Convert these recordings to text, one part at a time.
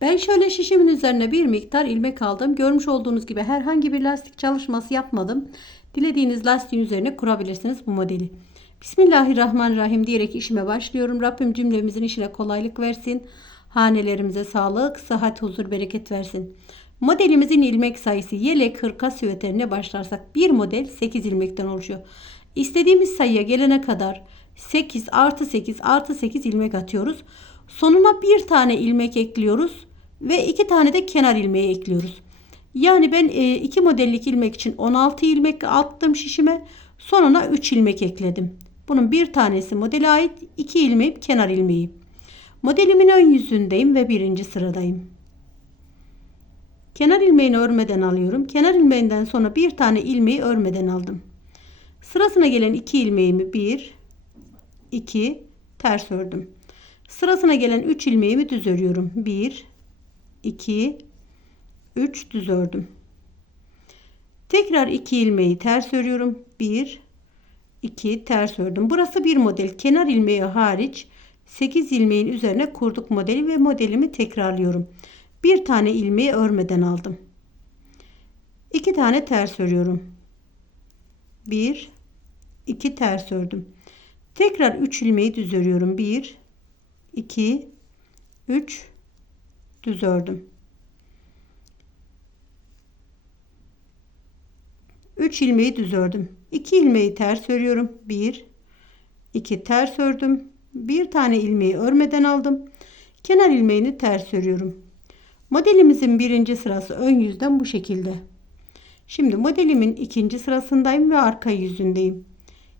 Ben şöyle şişimin üzerine bir miktar ilmek aldım. Görmüş olduğunuz gibi herhangi bir lastik çalışması yapmadım. Dilediğiniz lastiğin üzerine kurabilirsiniz bu modeli. Bismillahirrahmanirrahim diyerek işime başlıyorum. Rabbim cümlemizin işine kolaylık versin. Hanelerimize sağlık, sıhhat, huzur, bereket versin. Modelimizin ilmek sayısı yelek, hırka, süveterine başlarsak bir model 8 ilmekten oluşuyor. İstediğimiz sayıya gelene kadar 8 artı 8 artı 8 ilmek atıyoruz. Sonuna bir tane ilmek ekliyoruz ve iki tane de kenar ilmeği ekliyoruz. Yani ben e, iki modellik ilmek için 16 ilmek attım şişime. Sonuna 3 ilmek ekledim. Bunun bir tanesi modele ait, iki ilmeğim kenar ilmeği. Modelimin ön yüzündeyim ve birinci sıradayım. Kenar ilmeğini örmeden alıyorum. Kenar ilmeğinden sonra bir tane ilmeği örmeden aldım. Sırasına gelen iki ilmeğimi 1, 2 ters ördüm. Sırasına gelen 3 ilmeğimi düz örüyorum. 1, 2, 3 düz ördüm. Tekrar 2 ilmeği ters örüyorum. 1, 2 ters ördüm. Burası bir model. Kenar ilmeği hariç 8 ilmeğin üzerine kurduk modeli ve modelimi tekrarlıyorum. Bir tane ilmeği örmeden aldım. 2 tane ters örüyorum. 1, 2 ters ördüm. Tekrar 3 ilmeği düz örüyorum. 1, 2, 3 düz ördüm. 3 ilmeği düz ördüm. 2 ilmeği ters örüyorum. 1 2 ters ördüm. Bir tane ilmeği örmeden aldım. Kenar ilmeğini ters örüyorum. Modelimizin birinci sırası ön yüzden bu şekilde. Şimdi modelimin ikinci sırasındayım ve arka yüzündeyim.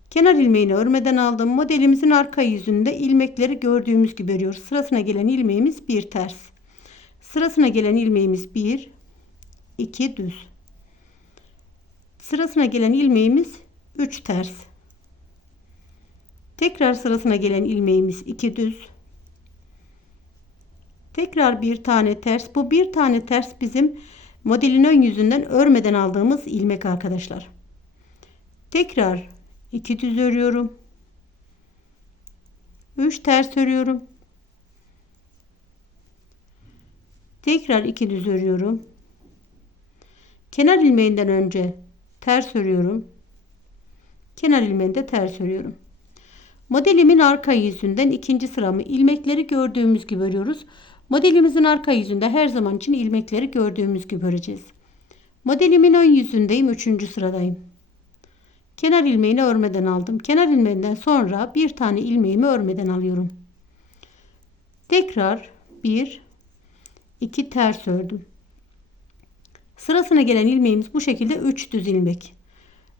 Kenar ilmeğini örmeden aldım. Modelimizin arka yüzünde ilmekleri gördüğümüz gibi örüyoruz. Sırasına gelen ilmeğimiz bir ters. Sırasına gelen ilmeğimiz bir, iki düz. Sırasına gelen ilmeğimiz 3 ters. Tekrar sırasına gelen ilmeğimiz 2 düz. Tekrar bir tane ters. Bu bir tane ters bizim modelin ön yüzünden örmeden aldığımız ilmek arkadaşlar. Tekrar 2 düz örüyorum. 3 ters örüyorum. Tekrar 2 düz örüyorum. Kenar ilmeğinden önce ters örüyorum. Kenar ilmeğinde ters örüyorum. Modelimin arka yüzünden ikinci sıramı ilmekleri gördüğümüz gibi örüyoruz. Modelimizin arka yüzünde her zaman için ilmekleri gördüğümüz gibi öreceğiz. Modelimin ön yüzündeyim. Üçüncü sıradayım. Kenar ilmeğini örmeden aldım. Kenar ilmeğinden sonra bir tane ilmeğimi örmeden alıyorum. Tekrar bir, iki ters ördüm. Sırasına gelen ilmeğimiz bu şekilde 3 düz ilmek.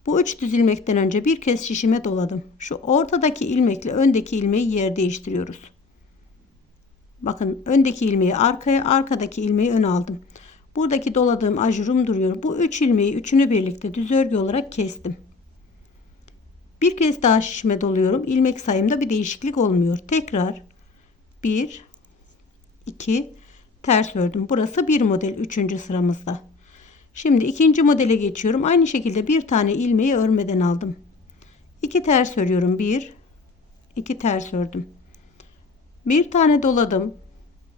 Bu 3 düz ilmekten önce bir kez şişime doladım. Şu ortadaki ilmekle öndeki ilmeği yer değiştiriyoruz. Bakın öndeki ilmeği arkaya, arkadaki ilmeği öne aldım. Buradaki doladığım ajurum duruyor. Bu 3 ilmeği üçünü birlikte düz örgü olarak kestim. Bir kez daha şişime doluyorum. İlmek sayımda bir değişiklik olmuyor. Tekrar 1 2 ters ördüm. Burası bir model 3. sıramızda. Şimdi ikinci modele geçiyorum. Aynı şekilde bir tane ilmeği örmeden aldım. 2 ters örüyorum. 1 2 ters ördüm. Bir tane doladım.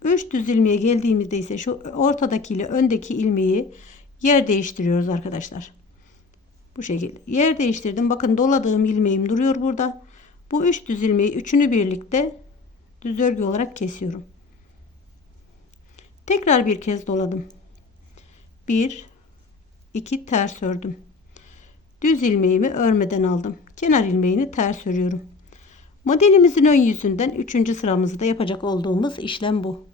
3 düz ilmeğe geldiğimizde ise şu ortadaki ile öndeki ilmeği yer değiştiriyoruz arkadaşlar. Bu şekilde. Yer değiştirdim. Bakın doladığım ilmeğim duruyor burada. Bu 3 düz ilmeği üçünü birlikte düz örgü olarak kesiyorum. Tekrar bir kez doladım. 1 2 ters ördüm. Düz ilmeğimi örmeden aldım. Kenar ilmeğini ters örüyorum. Modelimizin ön yüzünden 3. sıramızda yapacak olduğumuz işlem bu.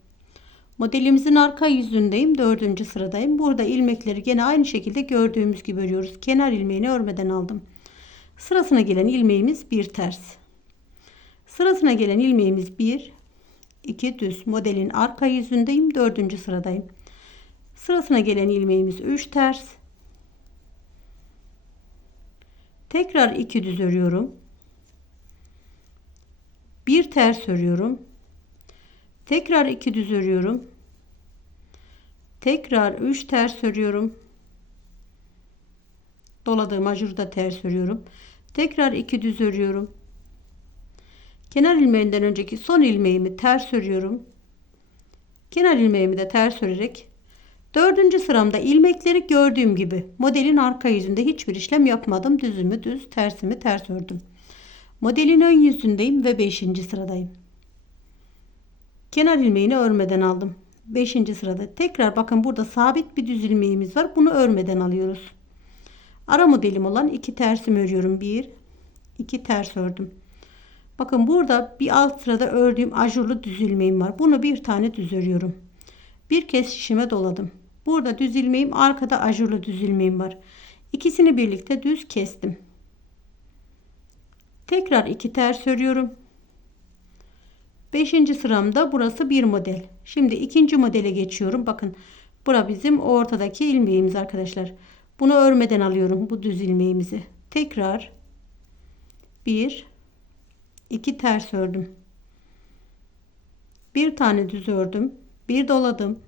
Modelimizin arka yüzündeyim. 4. sıradayım. Burada ilmekleri gene aynı şekilde gördüğümüz gibi örüyoruz. Kenar ilmeğini örmeden aldım. Sırasına gelen ilmeğimiz bir ters. Sırasına gelen ilmeğimiz 1 2 düz. Modelin arka yüzündeyim. 4. sıradayım. Sırasına gelen ilmeğimiz 3 ters. Tekrar 2 düz örüyorum. Bir ters örüyorum. Tekrar 2 düz örüyorum. Tekrar 3 ters örüyorum. Doladığım ajurda ters örüyorum. Tekrar 2 düz örüyorum. Kenar ilmeğinden önceki son ilmeğimi ters örüyorum. Kenar ilmeğimi de ters örerek dördüncü sıramda ilmekleri gördüğüm gibi modelin arka yüzünde hiçbir işlem yapmadım. Düzümü düz, tersimi ters ördüm. Modelin ön yüzündeyim ve 5. sıradayım. Kenar ilmeğini örmeden aldım. 5. sırada tekrar bakın burada sabit bir düz ilmeğimiz var. Bunu örmeden alıyoruz. Ara modelim olan iki tersimi örüyorum. 1 2 ters ördüm. Bakın burada bir alt sırada ördüğüm ajurlu düz ilmeğim var. Bunu bir tane düz örüyorum. Bir kez şişime doladım. Burada düz ilmeğim, arkada ajurlu düz ilmeğim var. İkisini birlikte düz kestim. Tekrar iki ters örüyorum. Beşinci sıramda burası bir model. Şimdi ikinci modele geçiyorum. Bakın bura bizim ortadaki ilmeğimiz arkadaşlar. Bunu örmeden alıyorum bu düz ilmeğimizi. Tekrar bir 2 ters ördüm. Bir tane düz ördüm. Bir doladım.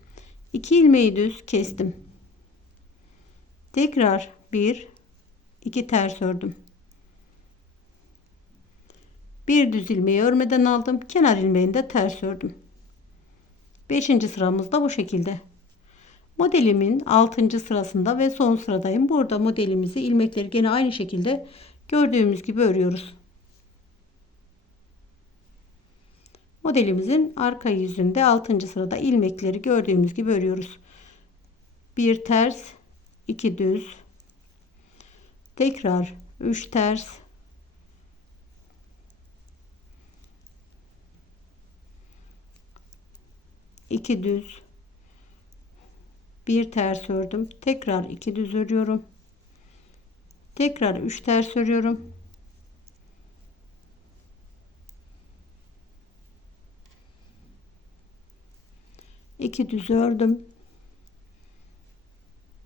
2 ilmeği düz kestim. Tekrar 1 2 ters ördüm. Bir düz ilmeği örmeden aldım. Kenar ilmeğini de ters ördüm. 5. sıramızda bu şekilde. Modelimin 6. sırasında ve son sıradayım. Burada modelimizi ilmekleri gene aynı şekilde gördüğümüz gibi örüyoruz. Modelimizin arka yüzünde 6. sırada ilmekleri gördüğümüz gibi örüyoruz. Bir ters, iki düz. Tekrar 3 ters. İki düz. Bir ters ördüm. Tekrar iki düz örüyorum. Tekrar 3 ters örüyorum. 2 düz ördüm.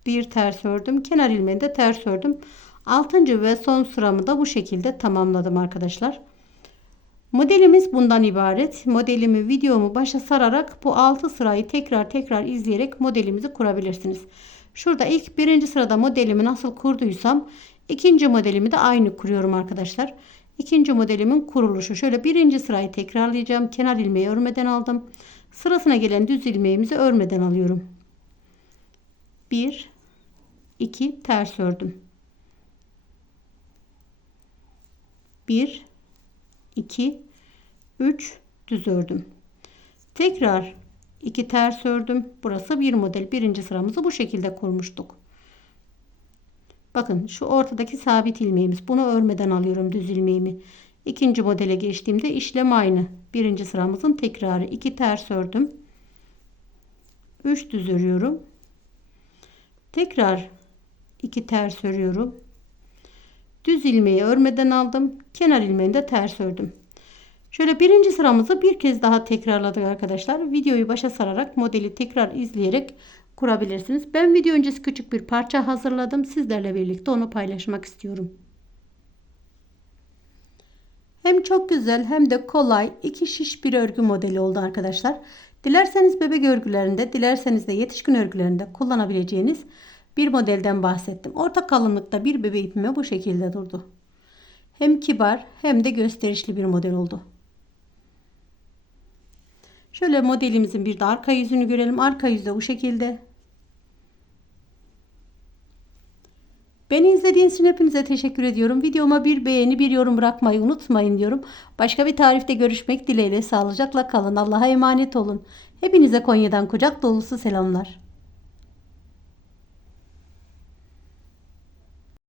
Bir ters ördüm. Kenar ilmeğini de ters ördüm. 6. ve son sıramı da bu şekilde tamamladım arkadaşlar. Modelimiz bundan ibaret. Modelimi videomu başa sararak bu 6 sırayı tekrar tekrar izleyerek modelimizi kurabilirsiniz. Şurada ilk birinci sırada modelimi nasıl kurduysam ikinci modelimi de aynı kuruyorum arkadaşlar. İkinci modelimin kuruluşu. Şöyle birinci sırayı tekrarlayacağım. Kenar ilmeği örmeden aldım. Sırasına gelen düz ilmeğimizi örmeden alıyorum. 1 2 ters ördüm. 1 2 3 düz ördüm. Tekrar 2 ters ördüm. Burası bir model. Birinci sıramızı bu şekilde kurmuştuk. Bakın şu ortadaki sabit ilmeğimiz. Bunu örmeden alıyorum düz ilmeğimi. İkinci modele geçtiğimde işlem aynı. Birinci sıramızın tekrarı. 2 ters ördüm. 3 düz örüyorum. Tekrar 2 ters örüyorum. Düz ilmeği örmeden aldım. Kenar ilmeğini de ters ördüm. Şöyle birinci sıramızı bir kez daha tekrarladık arkadaşlar. Videoyu başa sararak modeli tekrar izleyerek kurabilirsiniz. Ben video öncesi küçük bir parça hazırladım. Sizlerle birlikte onu paylaşmak istiyorum. Hem çok güzel hem de kolay iki şiş bir örgü modeli oldu arkadaşlar. Dilerseniz bebek örgülerinde, dilerseniz de yetişkin örgülerinde kullanabileceğiniz bir modelden bahsettim. Orta kalınlıkta bir bebe ipime bu şekilde durdu. Hem kibar hem de gösterişli bir model oldu. Şöyle modelimizin bir de arka yüzünü görelim. Arka yüzde bu şekilde. Beni izlediğiniz için hepinize teşekkür ediyorum. Videoma bir beğeni, bir yorum bırakmayı unutmayın diyorum. Başka bir tarifte görüşmek dileğiyle sağlıcakla kalın. Allah'a emanet olun. Hepinize Konya'dan kucak dolusu selamlar.